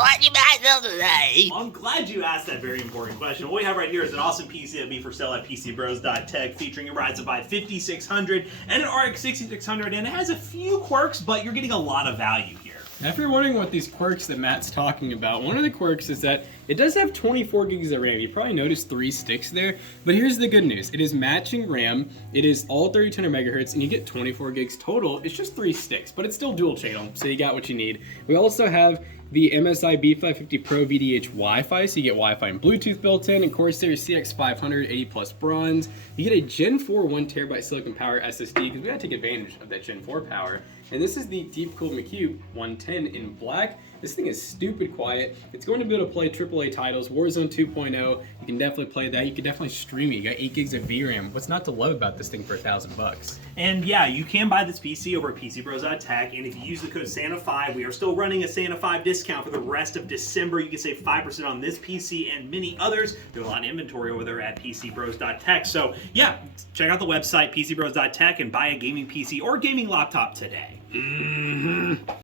what you buy sell today? I'm glad you asked that very important question. What we have right here is an awesome PC that'll be for sale at PCBros.tech, featuring a Ryzen 5 5600 and an RX 6600, and it has a few quirks, but you're getting a lot of value here. Now, if you're wondering what these quirks that Matt's talking about, one of the quirks is that it does have 24 gigs of RAM. You probably noticed 3 sticks there, but here's the good news. It is matching RAM, it is all 3200 megahertz, and you get 24 gigs total. It's just 3 sticks, but it's still dual channel, so you got what you need. We also have the MSI B550 Pro VDH Wi-Fi, so you get Wi-Fi and Bluetooth built in, and Corsair CX500 80 Plus bronze. You get a Gen 4 1TB silicon power SSD, because we gotta take advantage of that Gen 4 power. And this is the Deep Cooled McCube 110 in black. This thing is stupid quiet. It's going to be able to play AAA titles, Warzone 2.0. You can definitely play that. You can definitely stream it. You got 8 gigs of VRAM. What's not to love about this thing for $1,000? And yeah, you can buy this PC over at PCBros.tech, and if you use the code Santa5, we are still running a Santa5 discount for the rest of December. You can save 5% on this PC and many others. There's a lot of inventory over there at PCBros.tech. So yeah, check out the website, PCBros.tech, and buy a gaming PC or gaming laptop today.